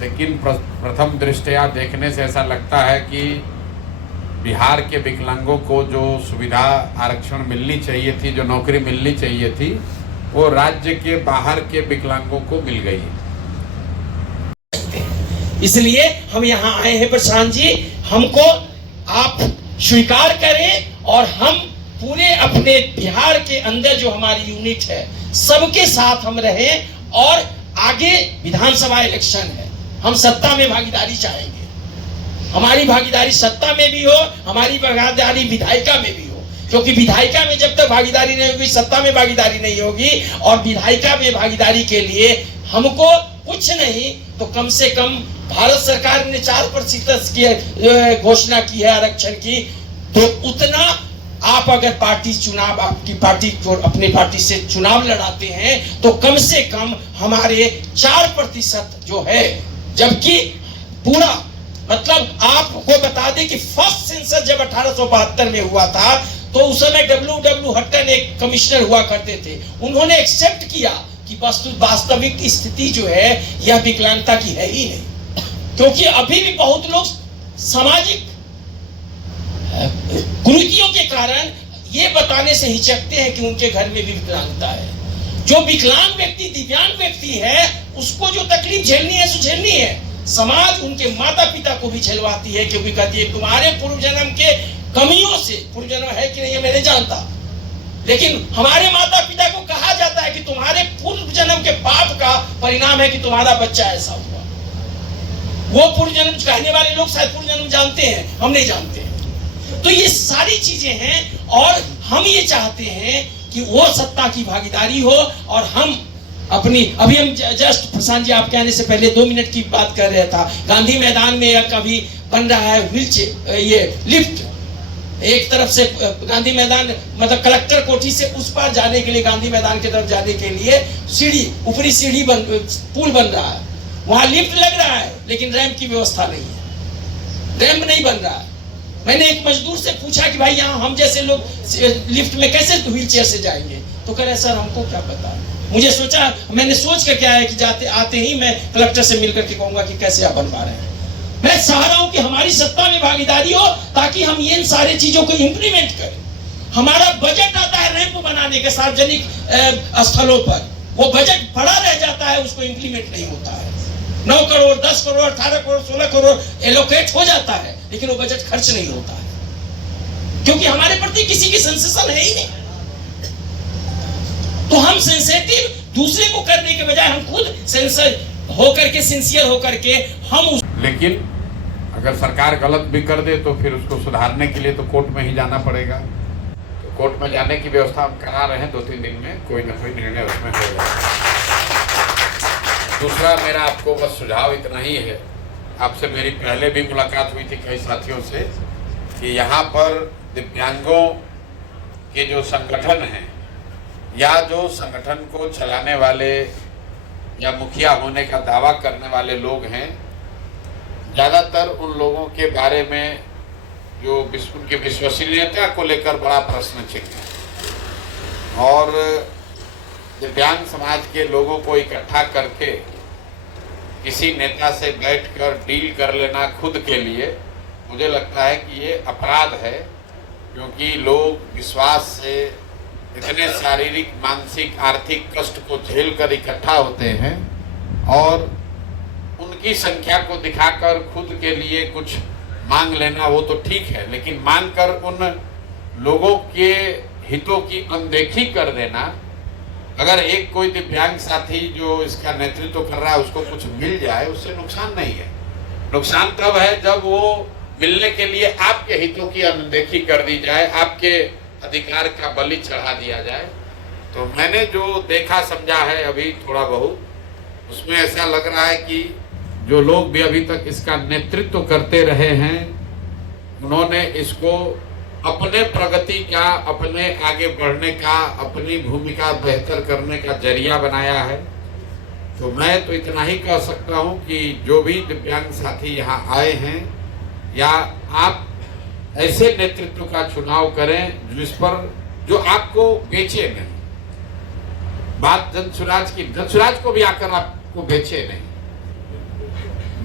लेकिन प्रथम दृष्टया देखने से ऐसा लगता है कि बिहार के विकलांगों को जो सुविधा आरक्षण मिलनी चाहिए थी, जो नौकरी मिलनी चाहिए थी, वो राज्य के बाहर के विकलांगों को मिल गई है। इसलिए हम यहाँ आए हैं प्रशांत जी, हमको आप स्वीकार करें और हम पूरे अपने बिहार के अंदर जो हमारी यूनिट है सबके साथ हम रहें और आगे विधानसभा इलेक्शन है, हम सत्ता में भागीदारी चाहेंगे। हमारी भागीदारी सत्ता में भी हो, हमारी भागीदारी विधायिका में भी हो, क्योंकि विधायिका में जब तक भागीदारी नहीं होगी सत्ता में भागीदारी नहीं होगी। और विधायिका में भागीदारी के लिए हमको कुछ नहीं तो कम से कम भारत सरकार ने 4% की घोषणा की है आरक्षण की, तो उतना आप अगर पार्टी चुनाव आपकी पार्टी को अपनी पार्टी से चुनाव लड़ाते हैं तो कम से कम हमारे 4% जो है, जबकि पूरा मतलब आपको बता दें कि फर्स्ट सेंसस जब 1872 में हुआ था तो उस समय W हट्टन एक कमिश्नर हुआ करते थे, उन्होंने एक्सेप्ट किया कि वास्तविक स्थिति जो है यह विकलांगता की है ही नहीं, क्योंकि अभी भी बहुत लोग सामाजिक कुरीतियों के कारण ये बताने से हिचकते हैं कि उनके घर में भी विकलांगता है। जो विकलांग व्यक्ति दिव्यांग व्यक्ति है उसको जो तकलीफ झेलनी है सो झेलनी है, समाज उनके माता पिता को भी झेलवाती है, क्योंकि कहती है तुम्हारे पूर्व जन्म के कमियों से, पूर्व जन्म है कि नहीं मैं नहीं जानता, लेकिन हमारे माता पिता को कहा जाता है कि तुम्हारे पूर्व जन्म के पाप का परिणाम है कि तुम्हारा बच्चा ऐसा हुआ। वो पूर्व जन्म कहने वाले लोग शायद पूर्व जन्म जानते हैं, हम नहीं जानते हैं। तो ये सारी चीजें हैं और हम ये चाहते हैं कि वो सत्ता की भागीदारी हो और हम अपनी, अभी हम जस्ट प्रशांत जी आपके आने से पहले 2 मिनट की बात कर रहा था, गांधी मैदान में एक अभी बन रहा है व्हीलचेयर, ये लिफ्ट, एक तरफ से गांधी मैदान मतलब कलेक्टर कोठी से उस पार जाने के लिए, गांधी मैदान की तरफ जाने के लिए सीढ़ी, ऊपरी सीढ़ी पुल बन रहा है, वहां लिफ्ट लग रहा है लेकिन रैंप की व्यवस्था नहीं है, रैंप नहीं बन रहा है। मैंने एक मजदूर से पूछा कि भाई यहाँ हम जैसे लोग लिफ्ट में कैसे व्हील चेयर से जाएंगे, तो कह रहे सर हमको क्या पता। मुझे सोचा, मैंने सोच कर क्या है कि जाते आते ही मैं कलेक्टर से मिलकर के कहूंगा कि कैसे आप बनवा रहे हैं। मैं चाह रहा हूं कि हमारी सत्ता में भागीदारी हो ताकि हम इन सारे चीजों को इंप्लीमेंट करें। हमारा बजट आता है रैंप बनाने के सार्वजनिक स्थलों पर, वो बजट बड़ा रह जाता है, उसको इंप्लीमेंट नहीं होता है। 9 करोड़ 10 करोड़ 18 करोड़ 16 करोड़ एलोकेट हो जाता है लेकिन वो बजट खर्च नहीं होता है, क्योंकि हमारे प्रति किसी की सेंसेशन है ही नहीं। तो हम सेंसिटिव दूसरे को करने के बजाय हम खुद सेंसर होकर के, सिंसियर होकर के हम लेकिन अगर सरकार गलत भी कर दे तो फिर उसको सुधारने के लिए तो कोर्ट में ही जाना पड़ेगा। तो कोर्ट में जाने की व्यवस्था हम करा रहे हैं, 2-3 दिन में कोई ना कोई निर्णय उसमें होगा। दूसरा मेरा आपको बस सुझाव इतना ही है, आपसे मेरी पहले भी मुलाकात हुई थी कई साथियों से, कि यहाँ पर दिव्यांगों के जो संगठन हैं या जो संगठन को चलाने वाले या मुखिया होने का दावा करने वाले लोग हैं, ज़्यादातर उन लोगों के बारे में जो उनकी विश्वसनीयता को लेकर बड़ा प्रश्न चिन्ह है। और दिव्यांग समाज के लोगों को इकट्ठा करके किसी नेता से बैठकर डील कर लेना खुद के लिए, मुझे लगता है कि ये अपराध है, क्योंकि लोग विश्वास से इतने शारीरिक मानसिक आर्थिक कष्ट को झेल कर इकट्ठा होते हैं और उनकी संख्या को दिखाकर खुद के लिए कुछ मांग लेना वो तो ठीक है, लेकिन मांगकर उन लोगों के हितों की अनदेखी कर देना, अगर एक कोई दिव्यांग साथी जो इसका नेतृत्व कर रहा है उसको कुछ मिल जाए उससे नुकसान नहीं है। नुकसान तब है जब वो मिलने के लिए आपके हितों की अनदेखी कर दी जाए, आपके अधिकार का बलि चढ़ा दिया जाए। तो मैंने जो देखा समझा है अभी थोड़ा बहुत, उसमें ऐसा लग रहा है कि जो लोग भी अभी तक इसका नेतृत्व करते रहे हैं उन्होंने इसको अपने प्रगति का, अपने आगे बढ़ने का, अपनी भूमिका बेहतर करने का जरिया बनाया है। तो मैं तो इतना ही कह सकता हूं कि जो भी दिव्यांग साथी यहाँ आए हैं, या आप ऐसे नेतृत्व का चुनाव करें जिस पर जो आपको बेचे नहीं। बात जनसुराज की, जनसुराज को भी आकर आपको बेचे नहीं।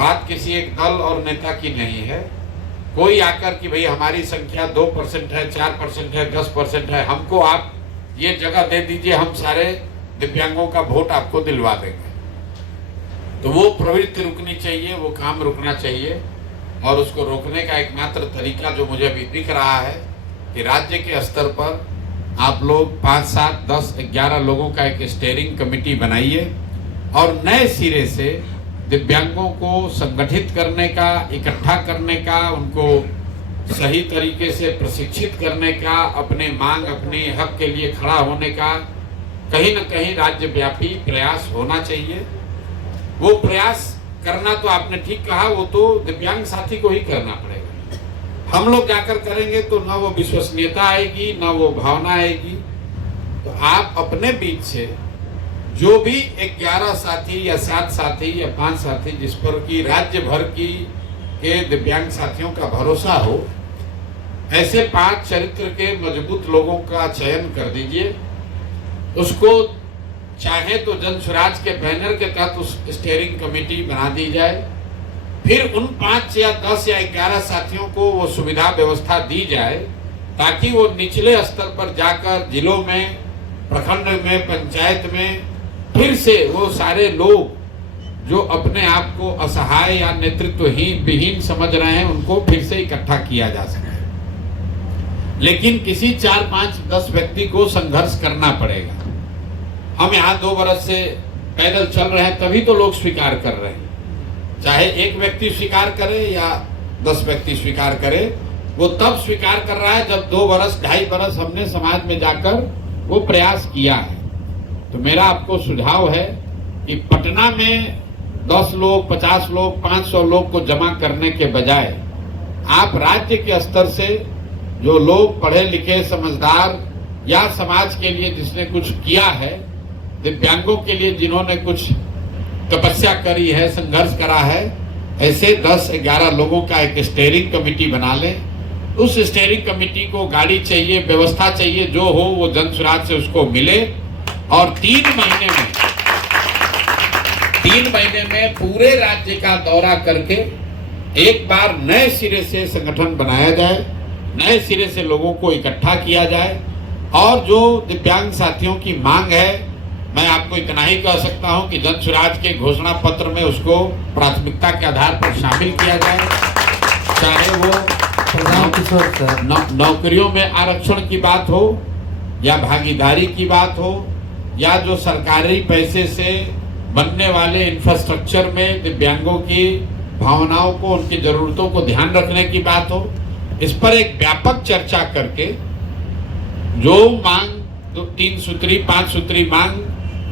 बात किसी एक दल और नेता की नहीं है। कोई आकर कि भाई हमारी संख्या 2% है, 4% है, 10% है, हमको आप ये जगह दे दीजिए, हम सारे दिव्यांगों का वोट आपको दिलवा देंगे, तो वो प्रवृत्ति रुकनी चाहिए, वो काम रुकना चाहिए। और उसको रोकने का एकमात्र तरीका जो मुझे अभी दिख रहा है कि राज्य के स्तर पर आप लोग 5, 7, 10, 11 लोगों का एक स्टीयरिंग कमेटी बनाइए और नए सिरे से दिव्यांगों को संगठित करने का, इकट्ठा करने का, उनको सही तरीके से प्रशिक्षित करने का, अपने मांग, अपने हक के लिए खड़ा होने का कहीं न कहीं राज्यव्यापी प्रयास होना चाहिए। वो प्रयास करना तो आपने ठीक कहा, वो तो दिव्यांग साथी को ही करना पड़ेगा। हम लोग जाकर करेंगे तो ना वो विश्वसनीयता आएगी, ना वो भावना आएगी। तो आप अपने बीच से जो भी 11 साथी या 7 साथी या 5 साथी जिस पर की राज्य भर की के दिव्यांग साथियों का भरोसा हो, ऐसे 5 चरित्र के मजबूत लोगों का चयन कर दीजिए। उसको चाहे तो जन स्वराज के बैनर के तहत उस स्टीयरिंग कमेटी बना दी जाए, फिर उन 5 या 10 या 11 साथियों को वो सुविधा व्यवस्था दी जाए ताकि वो निचले स्तर पर जाकर जिलों में, प्रखंड में, पंचायत में फिर से वो सारे लोग जो अपने आप को असहाय या नेतृत्वहीन विहीन समझ रहे हैं उनको फिर से इकट्ठा किया जा सके। लेकिन किसी 4, 5, 10 व्यक्ति को संघर्ष करना पड़ेगा। हम यहाँ 2 बरस से पैदल चल रहे हैं तभी तो लोग स्वीकार कर रहे हैं। चाहे एक व्यक्ति स्वीकार करे या 10 व्यक्ति स्वीकार करे, वो तब स्वीकार कर रहा है जब 2 बरस, 2.5 बरस हमने समाज में जाकर वो प्रयास किया है। तो मेरा आपको सुझाव है कि पटना में 10 लोग, 50 लोग, 500 लोग को जमा करने के बजाय आप राज्य के स्तर से जो लोग पढ़े लिखे, समझदार या समाज के लिए जिसने कुछ किया है, दिव्यांगों के लिए जिन्होंने कुछ तपस्या करी है, संघर्ष करा है, ऐसे 10-11 लोगों का एक स्टीयरिंग कमेटी बना लें। उस स्टीयरिंग कमेटी को गाड़ी चाहिए, व्यवस्था चाहिए, जो हो वो जन स्वराज से उसको मिले और 3 महीने में पूरे राज्य का दौरा करके एक बार नए सिरे से संगठन बनाया जाए, नए सिरे से लोगों को इकट्ठा किया जाए और जो दिव्यांग साथियों की मांग है, मैं आपको इतना ही कह सकता हूं कि जन स्वराज के घोषणा पत्र में उसको प्राथमिकता के आधार पर शामिल किया जाए। चाहे वो नौकरियों में आरक्षण की बात हो या भागीदारी की बात हो या जो सरकारी पैसे से बनने वाले इंफ्रास्ट्रक्चर में दिव्यांगों की भावनाओं को, उनकी जरूरतों को ध्यान रखने की बात हो, इस पर एक व्यापक चर्चा करके जो मांग 3 सूत्री 5 सूत्री मांग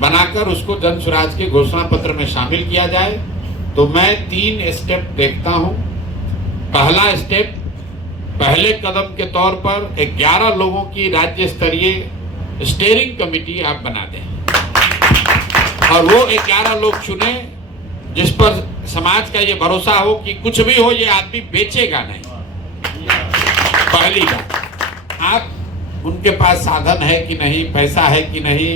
बनाकर उसको जन स्वराज के घोषणा पत्र में शामिल किया जाए। तो मैं 3 स्टेप देखता हूं। पहला स्टेप, पहले कदम के तौर पर 11 लोगों की राज्य स्तरीय स्टीयरिंग कमेटी आप बना दें और वो 11 लोग चुने जिस पर समाज का ये भरोसा हो कि कुछ भी हो ये आदमी बेचेगा नहीं। पहली बात, आप उनके पास साधन है कि नहीं, पैसा है कि नहीं,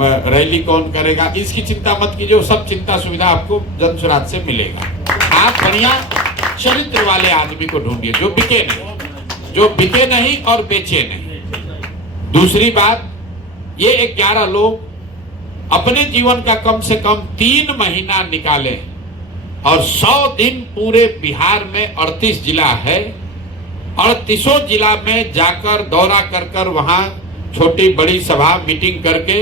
रैली कौन करेगा, इसकी चिंता मत कीजिए। सब चिंता सुविधा आपको जन स्वराज से मिलेगा। आप बढ़िया चरित्र वाले आदमी को ढूंढिए जो बिके नहीं और बेचे नहीं। दूसरी बात, ये 11 लोग अपने जीवन का कम से कम 3 महीना निकालें और 100 दिन पूरे बिहार में 38 जिला है, 38 जिला में जाकर दौरा कर वहां छोटी बड़ी सभा मीटिंग करके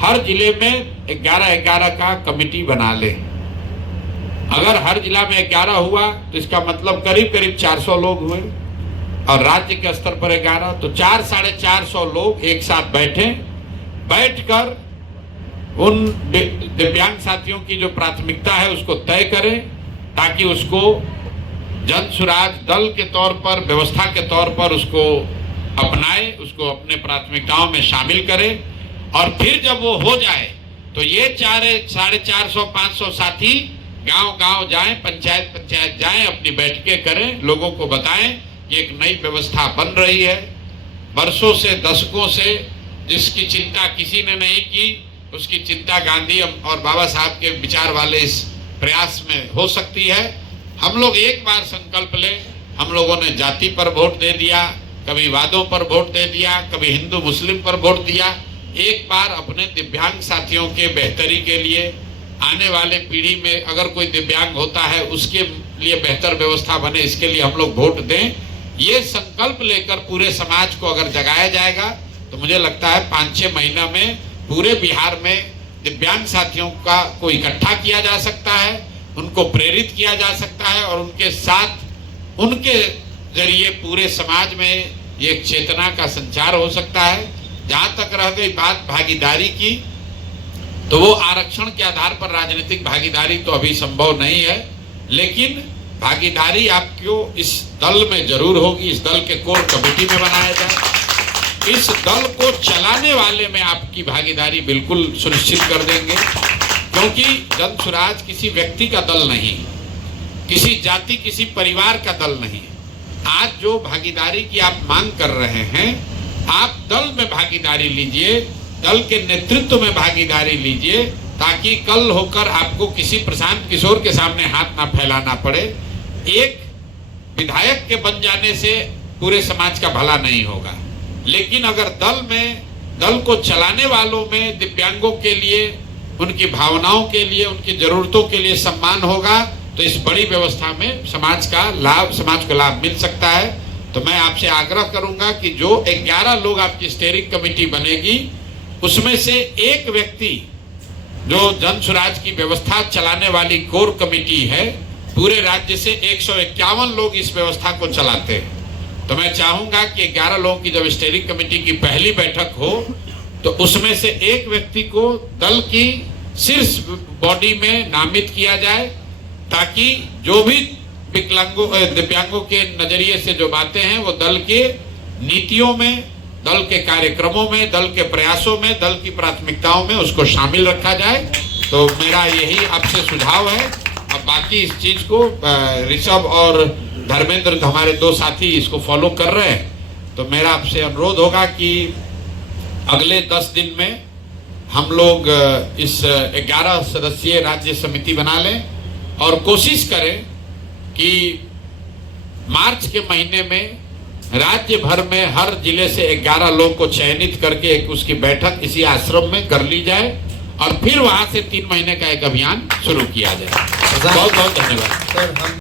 हर जिले में 11-11 का कमेटी बना ले। अगर हर जिला में 11 हुआ तो इसका मतलब करीब 400 लोग हुए और राज्य के स्तर पर 11, तो 400-450 लोग एक साथ बैठकर उन दिव्यांग साथियों की जो प्राथमिकता है उसको तय करें ताकि उसको जन स्वराज दल के तौर पर, व्यवस्था के तौर पर उसको अपनाए, उसको अपने प्राथमिकताओं में शामिल करें। और फिर जब वो हो जाए तो ये 400-500 साथी गांव जाएं, पंचायत जाएं, अपनी बैठकें करें, लोगों को बताएं कि एक नई व्यवस्था बन रही है। वर्षों से, दशकों से जिसकी चिंता किसी ने नहीं की, उसकी चिंता गांधी और बाबा साहब के विचार वाले इस प्रयास में हो सकती है। हम लोग एक बार संकल्प लें। हम लोगों ने जाति पर वोट दे दिया, कभी वादों पर वोट दे दिया, कभी हिंदू मुस्लिम पर वोट दिया। एक बार अपने दिव्यांग साथियों के बेहतरी के लिए, आने वाले पीढ़ी में अगर कोई दिव्यांग होता है उसके लिए बेहतर व्यवस्था बने, इसके लिए हम लोग वोट दें। ये संकल्प लेकर पूरे समाज को अगर जगाया जाएगा तो मुझे लगता है 5-6 महीना में पूरे बिहार में दिव्यांग साथियों का को इकट्ठा किया जा सकता है, उनको प्रेरित किया जा सकता है और उनके साथ उनके जरिए पूरे समाज में ये एक चेतना का संचार हो सकता है। जहां तक रह गई बात भागीदारी की, तो वो आरक्षण के आधार पर राजनीतिक भागीदारी तो अभी संभव नहीं है, लेकिन भागीदारी आपको इस दल में जरूर होगी। इस दल के कोर कमेटी में बनाया जाए, इस दल को चलाने वाले में आपकी भागीदारी बिल्कुल सुनिश्चित कर देंगे, क्योंकि जन स्वराज किसी व्यक्ति का दल नहीं, किसी जाति किसी परिवार का दल नहीं। आज जो भागीदारी की आप मांग कर रहे हैं, आप दल में भागीदारी लीजिए, दल के नेतृत्व में भागीदारी लीजिए, ताकि कल होकर आपको किसी प्रशांत किशोर के सामने हाथ ना फैलाना पड़े। एक विधायक के बन जाने से पूरे समाज का भला नहीं होगा, लेकिन अगर दल को चलाने वालों में दिव्यांगों के लिए, उनकी भावनाओं के लिए, उनकी जरूरतों के लिए सम्मान होगा, तो इस बड़ी व्यवस्था में समाज को लाभ मिल सकता है। तो मैं आपसे आग्रह करूंगा कि जो 11 लोग आपकी स्टीयरिंग कमेटी बनेगी, उसमें से एक व्यक्ति जो जन स्वराज की व्यवस्था चलाने वाली कोर कमेटी है, पूरे राज्य से 151 लोग इस व्यवस्था को चलाते हैं। तो मैं चाहूंगा कि 11 लोगों की जब स्टीयरिंग कमेटी की पहली बैठक हो, तो उसमें से एक व्यक्ति को दल की शीर्ष बॉडी में नामित किया जाए, ताकि जो भी दिव्यांगों के नजरिए से जो बातें हैं वो दल के नीतियों में, दल के कार्यक्रमों में, दल के प्रयासों में, दल की प्राथमिकताओं में उसको शामिल रखा जाए। तो मेरा यही आपसे सुझाव है। अब बाकी इस चीज को ऋषभ और धर्मेंद्र हमारे 2 साथी इसको फॉलो कर रहे हैं। तो मेरा आपसे अनुरोध होगा कि अगले 10 दिन में हम लोग इस 11 सदस्यीय राज्य समिति बना लें और कोशिश करें कि मार्च के महीने में राज्य भर में हर जिले से 11 लोगों को चयनित करके एक उसकी बैठक इसी आश्रम में कर ली जाए और फिर वहां से 3 महीने का एक अभियान शुरू किया जाए। बहुत बहुत धन्यवाद।